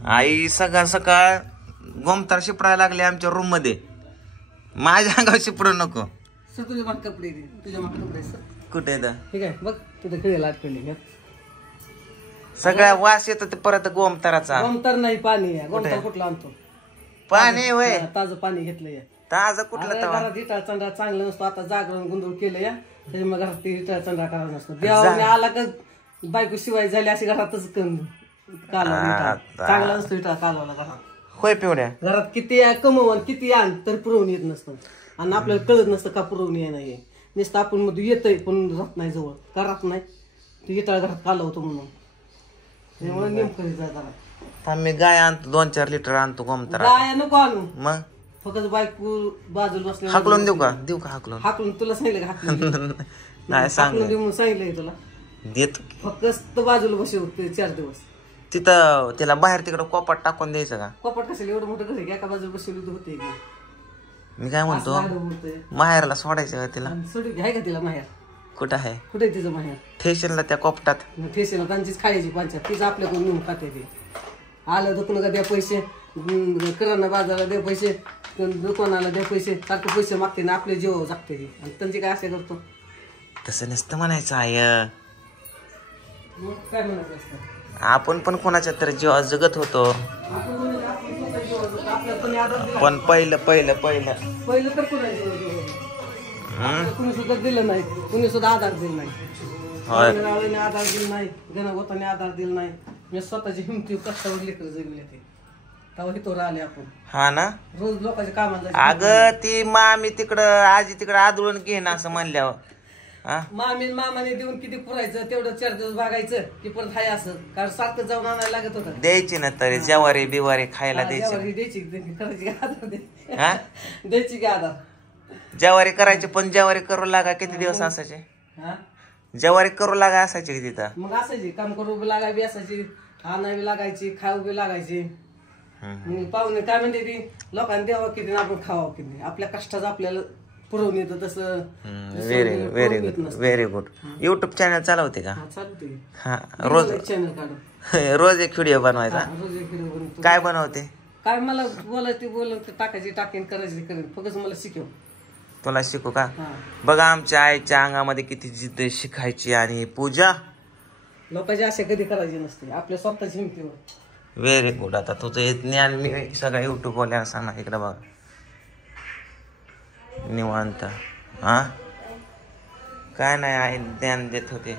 आई सकाळ सकाळ गोमतार शिपडायला लागले आमच्या रूम मध्ये. माझ्या अंगावर शिपडू नको. सर तुझ्या मागे कपडे दे. तुझ्या मागे कपडे सर. कुठे ठीक आहे बघ तुझं खेळायला आटकले. सगळ्या वास येतो ते परत गोमताराचा. गोमतार नाही पाणी आहे. गोमतार कुठला आणतो? पाणी होय. ताजं पाणी घेतलं या. ताजं कुठलं तवा? घरात इटाळ चंद्रा चांगलं नसतो. आता जागरण गुंडूळ केलं या त्याच्यामुळे घरात ते इटाळ चंद्रा करायला नसतो. देवाने आला का बायको शिवाय झाली अशी घरातच कालवा चांगला नसतो इटाळ कालवाला घरात. होय पिवड्या. घरात किती कमवून किती आण तर पुरवून येत नसतं. आणि आपल्याला कळत नसतं का पुरवून ये नाही. नुसतं आपण मध्ये येतंय पण राहत नाही जवळ का राहत नाही ते इटाळ घरात कालवतो म्हणून. त्यामुळे नेमकं जरा मी गाय आणतो 2-4 लिटर आणतो गोमतार. गाय नको आणू. मग फक्त बायको बाजूला बसले. हाकलून देऊ का हाकलून? हाकलून तुला सांगितलं का हाकलून नाही सांग देऊ म्हणून सांगितलंय तुला. देतो फक्त बाजूला बसव 4 दिवस. तिथं तिला बाहेर तिकडं कोपाट टाकून द्यायचं का? कपाट कशाला एवढं मोठं घर एका बाजूला बसवली तर होते. मी काय म्हणतो माहेरला सोडायचं का तिला? सोडी आहे का तिला माहेर? कुठं आहे? कुठे आहे तिचं माहेर? ठेशनला त्या कोपटात. ठेसेला त्यांचीच खायची पंचायत तीच आपल्याकडून नेऊन खाते. ते आलं दुकानाला द्या पैसे, किराणा बाजाराला द्या पैसे, दुकानाला द्या पैसे, सारखे पैसे मागते ना आपले जीव जागते. आणि त्यांची काय असं करतो? तसं नसतं म्हणायचं आय. काय म्हणायचं असतं? आपण पण कोणाच्या तरी जीवा जगत होतो. पण पहिलं तर कुणी सुद्धा दिलं नाही. कुणी सुद्धा आधार दिला नाही. आधार दिला नाही. गणगोताने आधार दिला नाही. मी स्वतःची हिमती कष्टावर लेकर जगले ते तेव्हा हितोर आले आपण. हा ना. रोज लोकांच्या कामाला अगं ती मामी तिकडं आजी तिकडं आदळून घेईन असं म्हणल्यावर मामाने देऊन किती पुरायचं तेवढं 4 दिवस भागायचं की परत हाय असं. कारण सारखं जाऊन आणायला लागत होतं. द्यायची ना तरी जवारी बिवारी खायला द्यायची. द्यायची करायची आधार द्यायची की आधार. जवारी करायची पण जवारी करू लागा किती दिवस असायचे? जवारी करू लागा असायची की तिथं? मग असायची काम करू बी लागावी असायची, आणावी लागायची, खाऊ बी लागायची. पाहुणे काय म्हणते ती लोकांनी द्यावं किती आपण खावं किती. आपल्या कष्टाचं आपल्याला पुरवून येतं तसं. Very good. युट्यूब चॅनल चालवते का? चालते. हा रोज चॅनल काढून रोज एक व्हिडिओ बनवायचा. रोज एक व्हिडिओ बनवतो. काय बनवते? काय मला बोलायची टाकायची टाकेन करायची करेन. फक्त मला शिकव. तुला शिकू का? बघा आमच्या आईच्या अंगामध्ये किती जिद्द शिकायची. आणि पूजा लोकांची आशा कधी करायची नसते आपल्या स्वतःची हिमतीवर. Very good. आता तुझं हे ज्ञान मी सगळं युट्यूब वाल्याला सांगणार. इकडे बघा निवांत. हा काय नाही आई ज्ञान देत होते.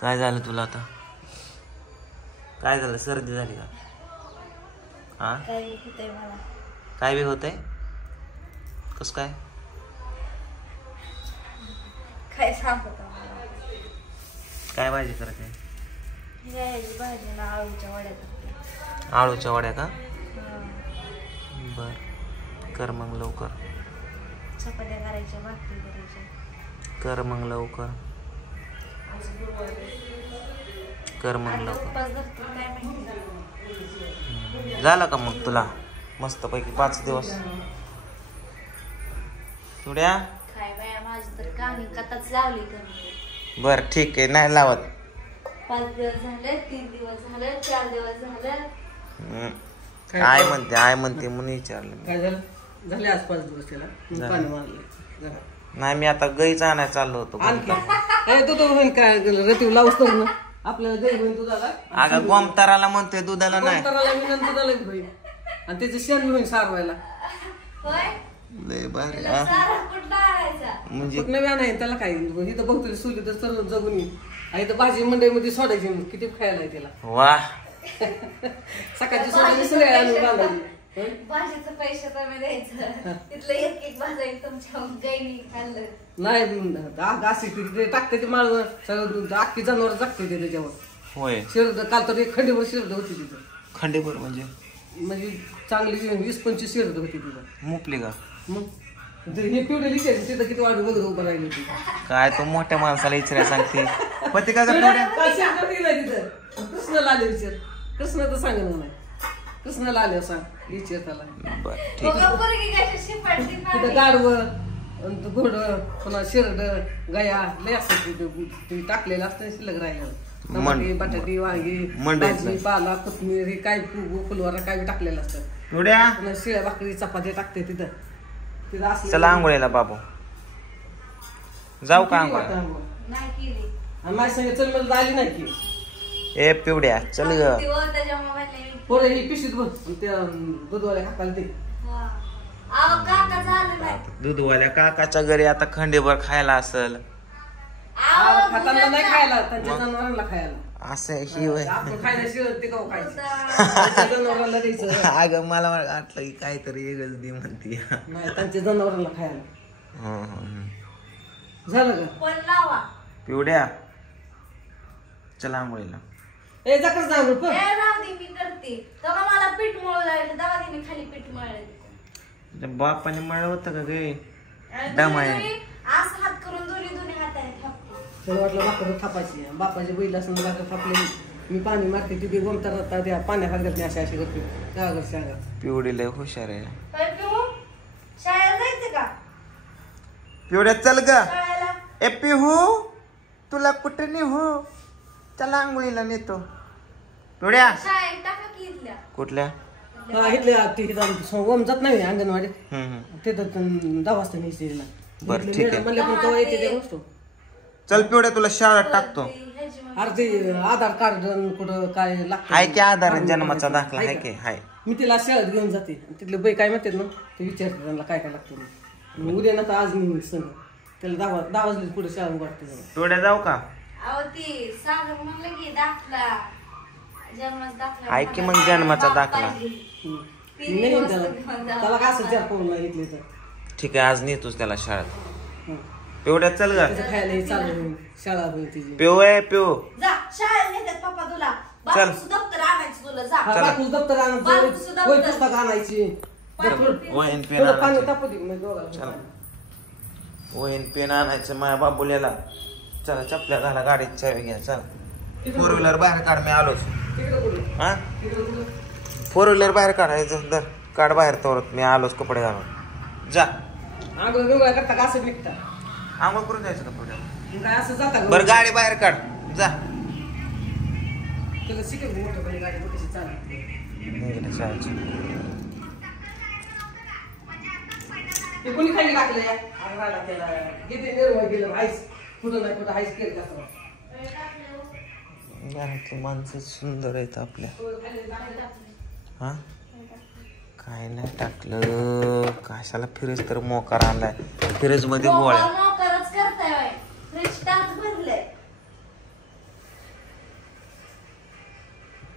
काय झालं तुला आता? काय झालं? सर्दी झाली का? हा काय बी होतंय? कस काय? काय भाजी करते? आळूच्या वड्या का? बर कर मग लवकर. चपात्या करायच्या, भाकरी करायच्या. कर मग लवकर. कर मग लवकर. झालं का मग तुला मस्त पैकी 5 दिवस? थोड्या काय बाया माझी तर कानी कथाच लावली तर. बर ठीक आहे नाही लावत. 5 दिवस झाले, 3 दिवस झाले, 4 दिवस झाले. आई म्हणते म्हणून विचारलं. काय झालं? झाले आज 5 दिवस त्याला पाणी मारले. नाही मी आता गाईच आणायला चाललो होतो. काय रतीव लावतो ना आपल्याला गाई बहीण दुधाला. अगं गोमताराला म्हणतोय दुधाला नाही. दुधाला बहीण आणि त्याचं शेण बहीण सारवायला. लय भारी. म्हणजे नव्या नाही त्याला काय इथं बहुतरी सुली तर सर्व जगून इथं भाजी मंडईमध्ये सोडायची किती खायला त्याला. वा सकाळची सोडायची सगळे आणून बांधायची. भाजीचं पैसे कमी द्यायचं. तिथलं एक भाजी तुमच्या गाईनी खाल्लं नाही. अशी टाकते ते माळ सगळं अख्खी जनावर जगते ते त्याच्यावर. होय शिरड काल तर एक खंडीभर शिरड होती तिथं. खंडीभर म्हणजे चांगली 20-25 शिरड होती तिथं. मुपली का? मग हे पिवडे लिहिते तिथं किती वाढू बघ उभं राहिली होती. काय तो मोठ्या माणसाला विचारायला सांगते. पती का तिथं कृष्णाला आले विचार. कृष्ण तर सांगणार नाही. कृष्णाला आले सांग विचार त्याला. बर ठीक आहे. तिथं गाडवं घोड पुन्हा शिरड गया लय असं टाकलेलं असतं शिल्लक राहिलेलं. टमाटे बटाटे वांगी मंडईतलं. भाजी पाला कोथमीर हे काय फुलवारा काय बी टाकलेलं असतं. पिवड्या पुन्हा शिळ्या भाकरी चपात्या टाकते तिथं तिथं असलं चला आंघोळीला बाबू जाऊ का किती आंघोळ वाटतं आंघोळ? नाही केली आणि माझ्या संग चल मला आली नाही की ए पिवड्या चल ग ती वर त्याच्या मोबाईल पोरं ही पिशवीत बघ त्या दूधवाल्या काकाला ते अहो काका झालं नाही दूधवाल्या काकाच्या घरी आता खंडीभर खायला असल अहो, खाताना नाही खायला त्यांच्या जनावरांना खायला असं ही होय. आपण खायला शिळं ते गाव खायचं त्यांच्या जनावरांना द्यायचं अगं मला वाटलं की काहीतरी वेगळंच दे म्हणते नाही त्यांच्या जनावरांना खायला झालं का पण लावा पिवड्या चला आंघोळीला ए जकाच ना आंघोळ पण ए राहू दे मी करते तेव्हा मला पीठ मळू लागलं तेव्हा तिने खाली पीठ मळलं तुझ्या बापाने मळ होतं का गे आणि दमाय. दोन्ही असं हात करून दोन्ही हाताने थापते त्याला वाटलं भाकर थापायची बापाचे बैल असं भाकर थापले मी पाणी मारते ती गोमता राहता त्या पाण्याखात घालते अशी अशी करते गावाकडच्या अंगात पिवडी लय हुशार आहे काय पिऊ शाळेला जायचं का पिवड्या चल ग शाळेला ए पिहू तुला कुठे नेहू चला आंघोळीला नेतो पिवड्या शाळेत टाका की इथल्या कुठल्या इथले तिथे ओम जात नाही अंगणवाडीत हम्म. तिथं 10 वाजता न्यायची तिला बरं, ठीक आहे. म्हणलं पण केव्हा येते ते गोष्ट चल पिवड्या तुला शाळेत टाकतो ह्याची मग अरे ते आधार कार्ड कुठं काय लागतं हाय की आधार जन्माचा दाखला हाय की हाय मी तिला शाळेत घेऊन जाते तिथले बाई काय म्हणतात ना ते विचारते त्यांना काय काय लागतं म्हणून. मग उद्या ना तर आज मी सण त्याला 10 वाजले पुढे शाळा वाटते जरा. पिवड्या जाऊ का अहो ती सागर म्हणलं की दाखला जन्माचा दाखला ऐक की मग जन्माचा दाखला. मी नाही त्याला काय असं चार पाऊल नाही घेतले तर ठीक आहे आज नेतोच त्याला शाळेत हं. पिवड्या चल ग त्याचं खायला हे चालू होईल शाळा होईल तिची पिऊ आहे पिऊ जा शाळेत नेतात पप्पा तुला चल. बापूचं दप्तर आणायचं तुला जा हा, बापूचं दप्तर आणायचं बापूचं दप्तर. वही पुस्तक आणायची वहीन पेन थोडं पाणी आणायचं तापू दे मग दोघांना. वहीन पेन आणायचं माझ्या बाबुल्याला चला चपल्या घाला गाडीत चावी घ्या चला फोर व्हीलर बाहेर काढ मी आलोच तिकडं कुठं? हा तिकडं कुठं? फोर व्हीलर बाहेर काढायचं दर काढ बाहेर तोरत मी आलोच कपडे घालून जा आंघोळ बिंघोळ करता का असं निघता आंघोळ करून जायचं कपडे मग काय असं जाता का? बरं गाडी बाहेर काढ जा त्याला शिकवली मोठं गाडी मग कशी चालते निघालं शाळेचं. ते कोणी खाली टाकलंय अंगाला त्याला किती निर्मळ गेलं हायस कुठं नाही कुठं हायस केलं कसं घरातली माणसं सुंदर आहेत आपल्या हा काय नाही टाकलं कशाला फ्रीज तर मोकार आणलाय फ्रीज मध्ये गोळ्या नोकरच करताय फ्रीज टाक